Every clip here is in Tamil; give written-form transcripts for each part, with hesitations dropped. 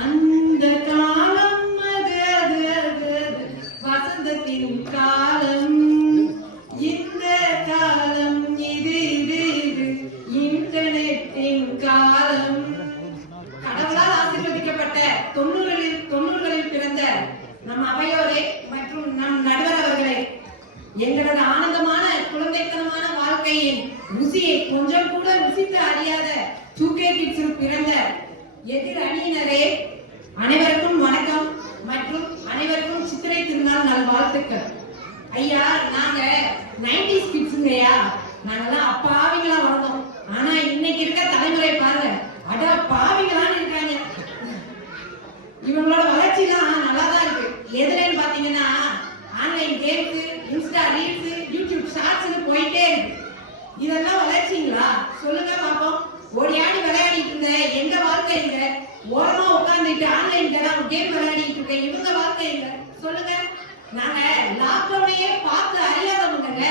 அந்த காலம் அது அது அது வசந்தத்தின் காலம், இந்த காலம் இது இது இது இன்டர்நெட்டின் காலம். கடவுளால் ஆசீர்வதிக்கப்பட்ட தொண்ணூறுகளில் பிறந்த நம் அவையோரே மற்றும் நம் நடுவர் அவர்களே, எங்களது ஆனந்தமான குழந்தைத்தனமான வாழ்க்கையின் ருசியை கொஞ்சம் கூட ருசித்து அறியாத 2K கிட்ஸில் பிறந்த எதிர் அணியினரே, அனைவருக்கும் வணக்கம் மற்றும் அனைவருக்கும் சித்திரை திருநாள் நல்வாழ்த்துக்கள். ஐயா, நாங்க 90s கிட்ஸுங்கய்யா. நாங்கெல்லாம் அப்பாவிங்களா வளர்ந்தோம். ஆனா இன்னைக்கு இருக்க தலைமுறை பாருங்க, அட பாவிங்களான்னு இருக்காங்க. இவங்களோட வளர்ச்சி எல்லாம் நல்லாதான் இருக்கு. எதுலன்னு பாத்தீங்கன்னா online games, Insta reels, YouTube ஷார்ட்ஸ்னு போயிட்டே இருக்கு. இதெல்லாம் வளர்ச்சிங்களா? சொல்லுங்க பாப்போம். ஓடியாடி விளையாடிட்டு இருந்த எங்க வாழ்க்கை எங்க? ஓரமா உட்கார்ந்துட்டு ஆன்லைன் கேம் விளையாடிட்டு இருக்க இவங்க வாழ்க்கை எங்க? சொல்லுங்க. நாங்க லாக்டவுனையே பார்த்து அறியாதவங்க,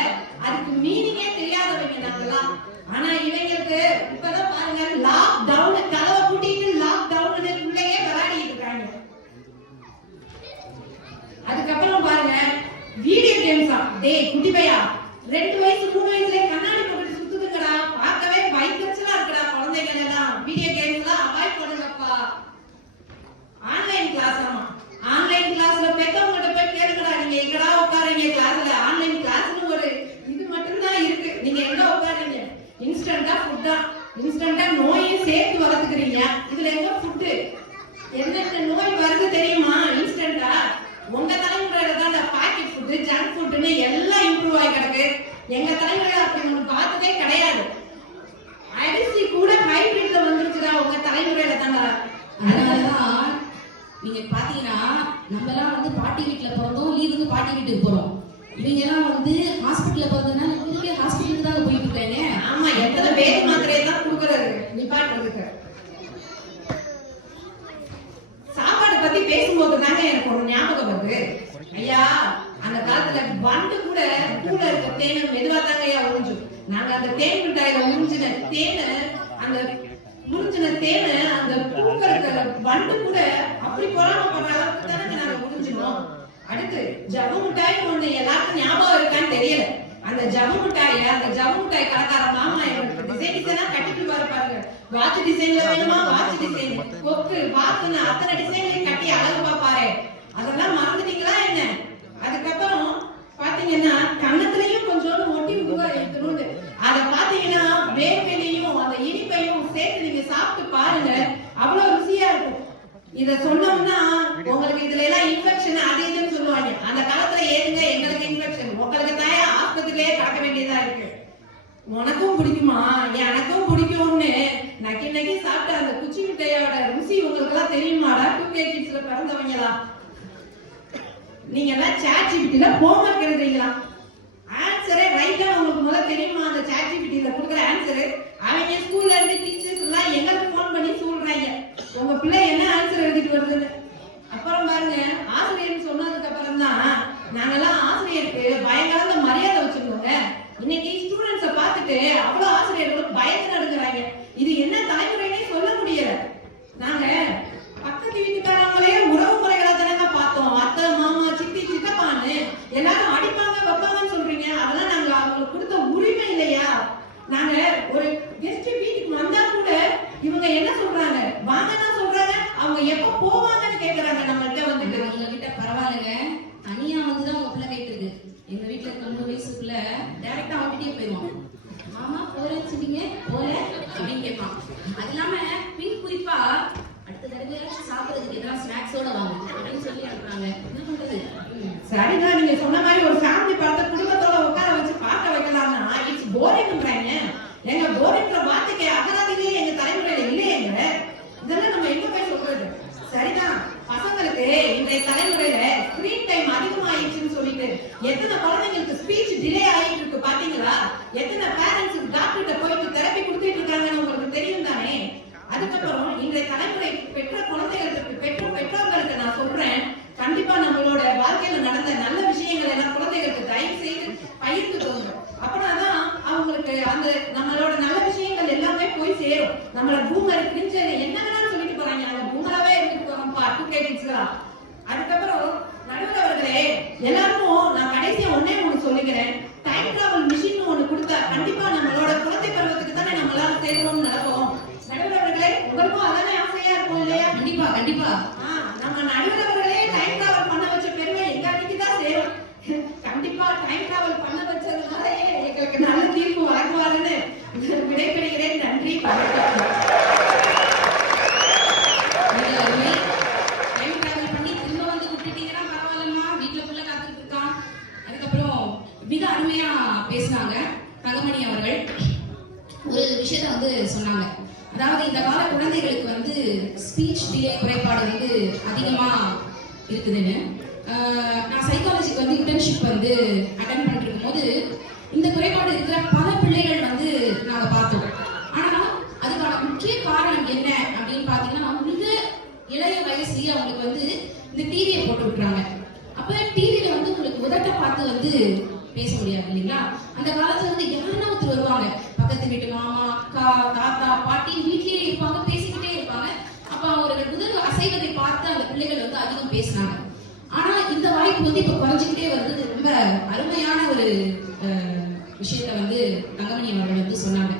அதுக்கு மீனிங்கே தெரியாதவங்க நாங்கெல்லாம். ஆனா இவங்களுக்கு இப்பதான் பாருங்க, லாக்டவுன் கதவை கூட்டிட்டு லாக்டவுன் உள்ளேயே விளையாடிட்டு இருக்காங்க. அதுக்கப்புறம் பாருங்க, வீடியோ கேம்ஸா. டேய் குட்டி பையா, 2 வயசு 3 வயசுல கண்ணாடி போட்டு சுத்துதுங்கடா. பார்க்கவே பயங்கரச்சலா இருக்குடா. குழந்தைகள் எல்லாம் வீடியோ கேம்ஸ் எல்லாம் அவாய்ட் பண்ணுங்கப்பா. Online class. ஆமா, ஆன்லைன் கிளாஸ்ல பெத்தவங்ககிட்ட போய் கேளுங்கடா, நீங்க எங்கடா உட்காரீங்க கிளாஸ்ல? ஆன்லைன் கிளாஸ்னு ஒரு இது மட்டும் தான் இருக்கு. நீங்க எங்க உட்காரீங்க? இன்ஸ்டன்டா ஃபுட்டா? இன்ஸ்டன்டா நோயும் சேர்த்து வளர்த்துக்கிறீங்க. இதுல எங்க ஃபுட்டு? என்னென்ன நோய் வருது தெரியுமா? இன்ஸ்டன்டா. உங்க தலைமுறையில தான் இந்த பாக்கெட் ஃபுட், ஜங்க் ஃபுட்னு எல்லாம் இம்ப்ரூவ் ஆகி கிடக்கு. எங்க தலைமுறையில அப்படி ஒண்ணு பார்த்ததே கிடையாது. அரிசி கூட ஹைபிரிட்ல வந்துருச்சுடா உங்க தலைமுறையில தானே. அதனாலதான் நீங்க பாத்தீங்கன்னா நம்ம எல்லாம் வந்து பாட்டி வீட்டுல பிறந்தோம், லீவுக்கு பாட்டி வீட்டுக்கு போறோம். இவங்க எல்லாம் வந்து ஹாஸ்பிட்டல்ல பிறந்ததுனால இவங்க ஹாஸ்பிட்டலுக்கு தான் போயிட்டு இருக்காங்க. ஆமா, எத்தனை பேர் மாத்திரையை தான் கொடுக்கறது நிப்பாட்டுறதுக்கு. சாப்பாடு பத்தி பேசும்போது தாங்க எனக்கு ஒரு ஞாபகம் வருது. ஐயா, அந்த காலத்துல வண்டு கூட கூட இருக்க தேனை மெதுவா தாங்க ஐயா உறிஞ்சும். நாங்க அந்த தேன் மிட்டாயில உறிஞ்சின தேனை, அந்த உறிஞ்சின தேனை அந்த பூக்க இருக்கிற வண்டு கூட அப்படி பொறாமப்படுற அளவுக்கு தானே நாங்க உறிஞ்சினோம். அடுத்து ஜவு மிட்டாய் ஒண்ணு எல்லாருக்கும் ஞாபகம் இருக்கான்னு தெரியல. அந்த ஜவு மிட்டாய அந்த ஜவு மிட்டாய் கடைக்கார மாமா எங்களுக்கு டிசைனா கட்டிட்டு வர பாருங்க. வாட்ச் டிசைன்ல வேணுமா? வாட்ச் டிசைன், கொக்கு, வாக்குன்னு அத்தனை டிசைன்லயும் கட்டி அழகு பாப்பாரு. அதெல்லாம் மறந்துட்டீங்களா என்ன? அதுக்கப்புறம் பாத்தீங்கன்னா கண்ணத்துலயும் கொஞ்சோண்டு ஒட்டி இருக்கணும்னு அதை பாத்தீங்கன்னா வேர்வையிலையும் அந்த இனிப்பையும் சேர்த்து நீங்க சாப்பிட்டு பாருங்க, அவ்வளவு ருசியா இருக்கும். இத சொன்னோம்னா உங்களுக்கு இதுல எல்லாம் இன்ஃபெக்ஷன் அது இதுன்னு சொல்லுவாங்க. அந்த காலத்துல ஏதுங்க எங்களுக்கு இன்ஃபெக்ஷன்? உங்களுக்கு தாயா ஆஸ்பத்திரியிலே கடக்க வேண்டியதா இருக்கு. உனக்கும் பிடிக்குமா? எனக்கும் பிடிக்கும்னு நக்கி நக்கி சாப்பிட்ட அந்த குச்சி மிட்டையோட ருசி உங்களுக்கு எல்லாம் தெரியுமாடா? 2K கிட்ஸ்ல பிறந்தவங்களா நீங்க எல்லாம்? ChatGPT-ல ஹோம்வொர்க் எழுதுறீங்களா? ஆன்சரே ரைட்டா உங்களுக்கு முதல்ல தெரியுமா? அந்த ChatGPT-ல கொடுக்குற ஆன்சர் அவங்க ஸ்கூல்ல இருந்து டீச்சர்ஸ் எல்லாம் எங்களுக்கு ஃபோன் பண்ணி சொல்றாங்க உங்க பிள்ளை என்ன ஆன்சர் எழுதிட்டு வருதுன்னு. அப்புறம் பாருங்க, ஆசிரியர்னு சொன்னதுக்கு அப்புறம் தான் நாங்கெல்லாம் ஆசிரியருக்கு பயங்கர மரியாதை வச்சிருந்தோங்க. இன்னைக்கு ஸ்டூடெண்ட்ஸ பார்த்துட்டு அவ்வளவு ஆசிரியர்களும் பயந்து நடுங்குறாங்க. இது என்ன தலைமுறைனே சொல்ல முடியல. நாங்க பக்கத்து வீட்டுக்காரங்களே உறவு முறைகளை தானங்க பார்த்தோம். அத்தை, மாமா, சித்தி, சித்தப்பான்னு எல்லாரும் அடிப்பாங்க வைப்பாங்கன்னு சொல்றீங்க. அதெல்லாம் நாங்க அவங்களுக்கு கொடுத்த உரிமை இல்லையா? நாங்க ஒரு கெஸ்ட் வீட்டுக்கு வந்தா கூட இவங்க என்ன சொல்றாங்க? வாங்கன்னா சொல்றாங்க, அவங்க எப்ப போவாங்கன்னு கேக்குறாங்க நம்மள்ட்ட வந்துட்டு. உங்க கிட்ட பரவாயில்லைங்க, தனியா வந்துதான் உங்க பிள்ளை கேட்டு இருக்கு. எங்க வீட்டுல 9 வயசுக்குள்ள டைரக்டா அவங்கிட்டே போயிடுவான். மாமா போறேன்னு சொன்னீங்க, போல அப்படின்னு கேட்பான். அது இல்லாம பின் குறிப்பா அடுத்த தடவையாச்சும் சாப்பிடறதுக்கு ஏதாவது ஸ்நாக்ஸோட வாங்க அப்படின்னு சொல்லி அனுப்புறாங்க. என்ன பண்றது? சரிதான், நீங்க சொன்ன மாதிரி ஒரு ஃபேமிலி படத்தை குடும்பத்தோட உட்கார வச்சு பார்க்க வைக்கலாம்னா இட்ஸ் போரிங்ன்றாங்க. எங்க போரிங்ன்ற வார்த்தைக்கு அகராதிலே எங்க தலைமுறையில இல்லையேங்க. இதெல்லாம் நம்ம எங்க போய் சொல்றது? சரிதான், பசங்களுக்கு இன்றைய தலைமுறையில ஸ்கிரீன் டைம் அதிகமாயிடுச்சுன்னு சொல்லிட்டு எத்தனை குழந்தைங்களுக்கு ஸ்பீச் டிலே ஆகிட்டு இருக்கு பாத்தீங்களா? எத்தனை பேரண்ட்ஸ் டாக்டர்கிட்ட போயிட்டு தெரப்பி கொடுத்துட்டு இருக்காங்கன்னு உங்களுக்கு தெரியும் தானே? அதுக்கப்புறம் இன்றைய தலைமுறை பெற்ற குழந்தைகளுக்கு பெற்றோர்களுக்கு நான் சொல்றேன், கண்டிப்பா நம்மளோட வாழ்க்கையில நடந்த நல்ல விஷயங்கள் எல்லாம் குழந்தைகளுக்கு தயவு செய்து பகிர்ந்துக்கோங்க. அப்படின்னாதான் அவங்களுக்கு அந்த நம்மளோட நல்ல விஷயங்கள் எல்லாமே போய் சேரும். நம்மள பூமர் பிரிஞ்சது என்ன வேணாலும் சொல்லிட்டு போறாங்க, அந்த பூமராவே இருந்துட்டு போறாங்க. 2K கிட்ஸ்களா. அதுக்கப்புறம் நடுவர் அவர்களே, எல்லாருக்கும் நான் கடைசியா ஒண்ணே ஒண்ணு சொல்லிக்கிறேன். டைம் டிராவல் மிஷின் ஒண்ணு கொடுத்தா கண்டிப்பா நம்மளோட குழந்தை பருவத்துக்கு தானே நம்ம எல்லாரும் சேர்க்கணும்னு நினைப்போம். நடுவர் அவர்களே, உங்களுக்கும் அதானே ஆசையா இருக்கும் இல்லையா? கண்டிப்பா கண்டிப்பா. நம்ம நடுவர் அவர்களே டைம் டிராவல் பண்ண வச்ச பெருமை எங்க அன்னைக்கு தான் சேரும். கண்டிப்பா டைம் டிராவல் பண்ண வச்சதுனாலே எங்களுக்கு நல்ல தீர்ப்பு வழங்குவாருன்னு விடைபெறுகிறேன். நன்றி. டைம் டிராவல் பண்ணி திரும்ப வந்து விட்டுட்டீங்கன்னா பரவாயில்லம்மா, வீட்டுல ஃபுல்லா காத்துட்டு இருக்கான். அதுக்கப்புறம் மிக அருமையா பேசினாங்க தங்கமணி அவர்கள். ஒரு விஷயத்த வந்து சொன்னாங்க, அதாவது இந்த கால குழந்தைகளுக்கு வந்து ஸ்பீச் டிலே குறைபாடு வந்து அதிகமா இருக்குதுன்னு. நான் சைக்காலஜிக்கு வந்து இன்டர்ன்ஷிப் வந்து அட்டன் பண்ணிட்டு இருக்கும்போது இந்த குறைபாடு இருக்கிற பல பிள்ளைகள் வந்து நாங்க பார்த்தோம். ஆனா அதுக்கான முக்கிய காரணம் என்ன அப்படின்னு பாத்தீங்கன்னா, மிக இளைய வயசுலயே அவங்களுக்கு வந்து இந்த டிவியை போட்டு விட்டுறாங்க. அப்ப டிவியில வந்து உங்களுக்கு உதட்ட பார்த்து வந்து பேச முடியாது இல்லைங்களா? அந்த காலத்துல வந்து யாருன்னா ஒருத்தர் வருவாங்க, பக்கத்து வீட்டு மாமா, அக்கா, தாத்தா, பாட்டி வீட்லயே இருப்பாங்க, பேசிக்கிட்டே இருப்பாங்க. அப்ப அவர்கள் உதடு அசைவதை பார்த்து அந்த பிள்ளைகள் வந்து அதிகம் பேசினாங்க. ஆனா இந்த வாய்ப்பு வந்து இப்ப குறைஞ்சிக்கிட்டே வருது. ரொம்ப அருமையான ஒரு விஷயத்த வந்து தங்கமணி அவர்கள் வந்து சொன்னாங்க.